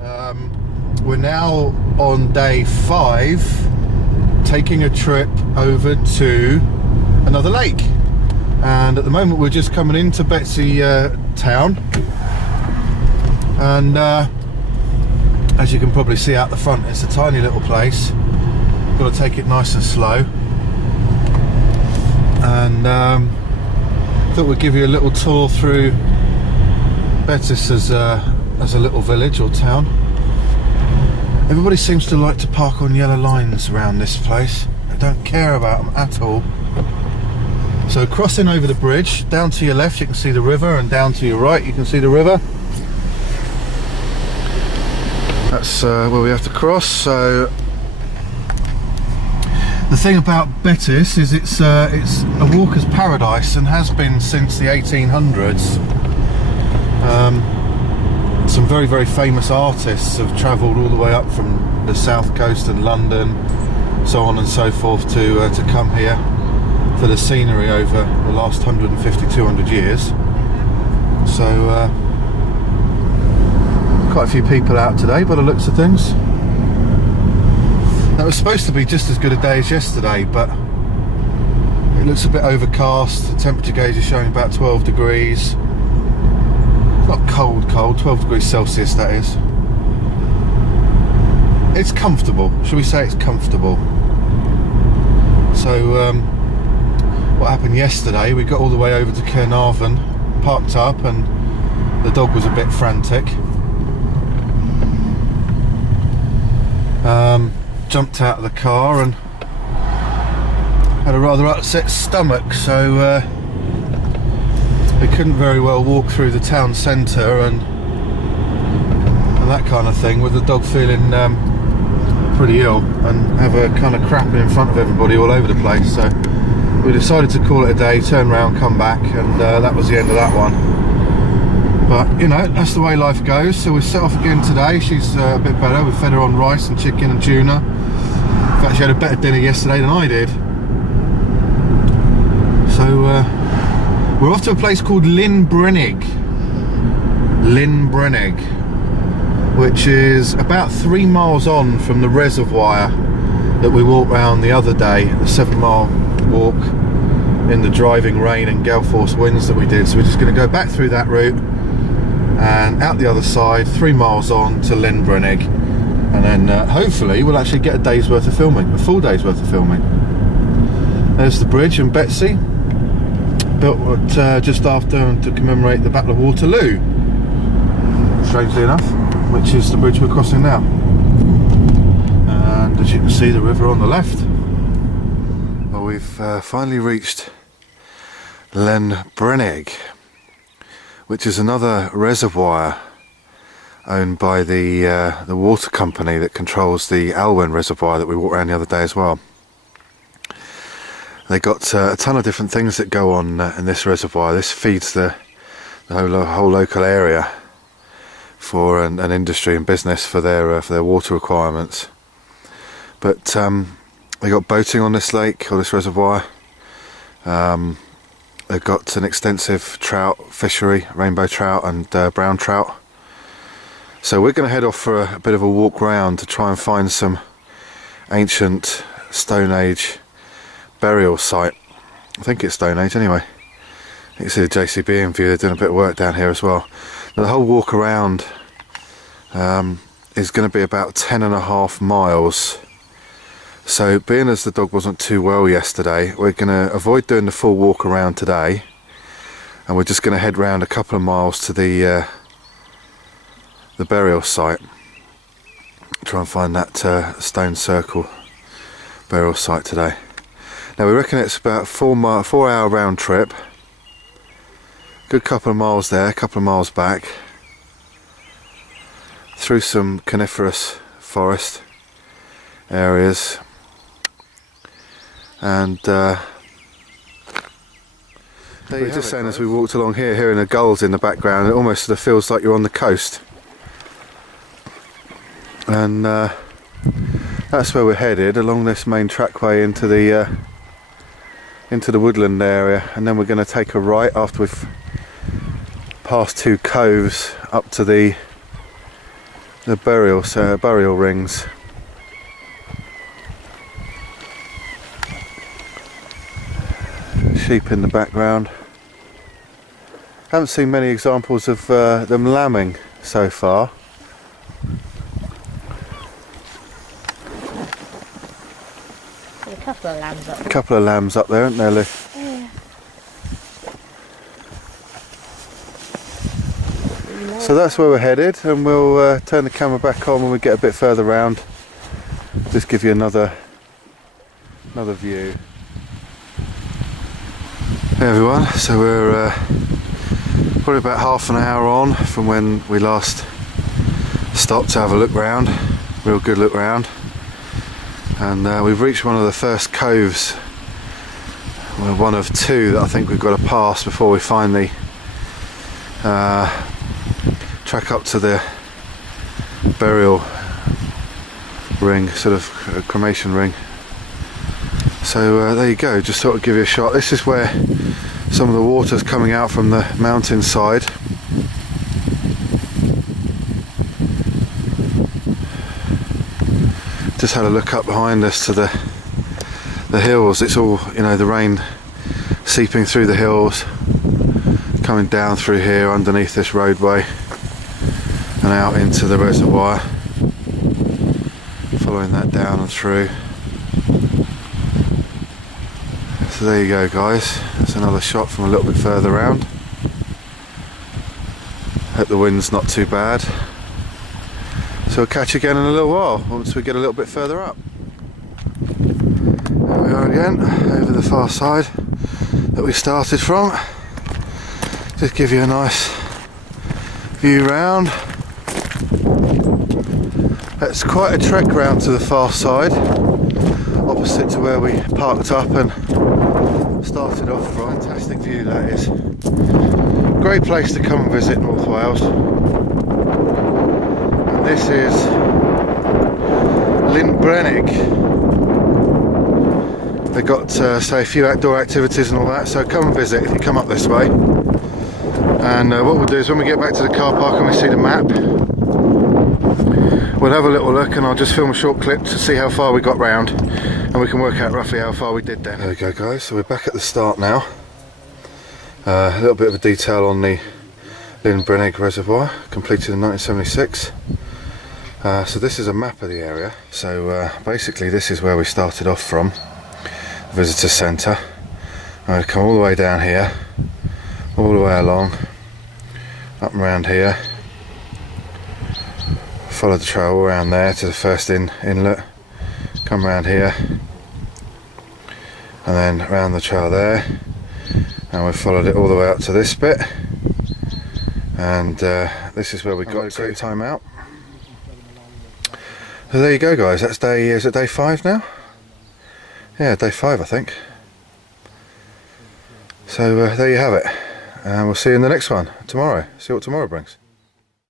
We're now on day 5, taking a trip over to another lake, and at the moment we're just coming into Betsy town, and as you can probably see out the front, it's a tiny little place. Got to take it nice and slow, and thought we'd give you a little tour through Betis as a little village or town. Everybody seems to like to park on yellow lines around this place. I don't care about them at all. So crossing over the bridge, down to your left you can see the river, and down to your right you can see the river. That's where we have to cross. So the thing about Betis is it's a walker's paradise, and has been since the 1800s. Some very, very famous artists have travelled all the way up from the south coast and London, so on and so forth, to come here for the scenery over the last 150-200 years. So quite a few people out today by the looks of things. That was supposed to be just as good a day as yesterday, but it looks a bit overcast. The temperature gauge is showing about 12 degrees. Not cold, 12 degrees Celsius that is. It's comfortable, shall we say it's comfortable. So what happened yesterday, we got all the way over to Caernarfon, parked up, and the dog was a bit frantic. Jumped out of the car and had a rather upset stomach, so we couldn't very well walk through the town centre and that kind of thing, with the dog feeling pretty ill and have a kind of crapping in front of everybody all over the place. So we decided to call it a day, turn around, come back, and that was the end of that one. But you know, that's the way life goes. So we set off again today. She's a bit better. We fed her on rice and chicken and tuna. In fact, she had a better dinner yesterday than I did. So we're off to a place called Lyn Brenig. Lyn Brenig, which is about 3 miles on from the reservoir that we walked round the other day, the 7-mile walk in the driving rain and gale force winds that we did. So we're just going to go back through that route and out the other side, 3 miles on to Lyn Brenig, and then hopefully we'll actually get a day's worth of filming, a full day's worth of filming. There's the bridge in Betsy, built just after to commemorate the Battle of Waterloo, strangely enough, which is the bridge we're crossing now. And as you can see, the river on the left. Well, we've finally reached Lyn Brenig, which is another reservoir owned by the water company that controls the Alwen reservoir that we walked around the other day as well. They got a ton of different things that go on in this reservoir. This feeds the whole local area for an industry and business for their water requirements. But they got boating on this lake or this reservoir. They've got an extensive trout fishery, rainbow trout and brown trout. So we're going to head off for a bit of a walk round to try and find some ancient Stone Age burial site. I think it's Stone Age anyway. You can see the JCB in view. They're doing a bit of work down here as well. Now, the whole walk around is going to be about 10.5 miles. So being as the dog wasn't too well yesterday, we're going to avoid doing the full walk around today, and we're just going to head round a couple of miles to the burial site. Try and find that stone circle burial site today. Now we reckon it's about 4 hour round trip. Good couple of miles there, a couple of miles back, through some coniferous forest areas, and we were just saying as we walked along here, hearing the gulls in the background, it almost sort of feels like you're on the coast. And that's where we're headed, along this main trackway into the woodland area, and then we're going to take a right after we've passed 2 coves up to the the burial rings. Sheep in the background. Haven't seen many examples of them lambing so far. There's a couple of lambs up there. A couple of lambs up there, aren't there, Lou? Yeah. So that's where we're headed, and we'll turn the camera back on when we get a bit further round. Just give you another view. Hey everyone, so we're probably about half an hour on from when we last stopped to have a look round, real good look round, and we've reached one of the first coves, well, one of two that I think we've got to pass before we finally track up to the burial ring, sort of cremation ring. So there you go, just thought I'd give you a shot. This is where some of the water's coming out from the mountainside. Just had a look up behind us to the hills. It's all, you know, the rain seeping through the hills, coming down through here underneath this roadway and out into the reservoir, following that down and through. So there you go guys, that's another shot from a little bit further round. Hope the wind's not too bad. So we'll catch you again in a little while, once we get a little bit further up. There we are again, over the far side that we started from. Just give you a nice view round. It's quite a trek round to the far side, opposite to where we parked up and started off from. Fantastic view that is. Great place to come and visit North Wales. And this is Lyn Brenig. They've got say a few outdoor activities and all that, so come and visit if you come up this way. And what we'll do is when we get back to the car park and we see the map, we'll have a little look, and I'll just film a short clip to see how far we got round, and we can work out roughly how far we did then. There we go guys, so we're back at the start now. A little bit of a detail on the Lyn Brenig reservoir, completed in 1976. So this is a map of the area. So basically this is where we started off from, the visitor centre. I'm going to come all the way down here, all the way along, up and around here. Follow the trail around there to the first inlet, come around here, and then around the trail there, and we followed it all the way up to this bit, and this is where we got to. Time out. So there you go guys, that's is it day 5 now? Yeah, day 5 I think. So there you have it, and we'll see you in the next one tomorrow, see what tomorrow brings.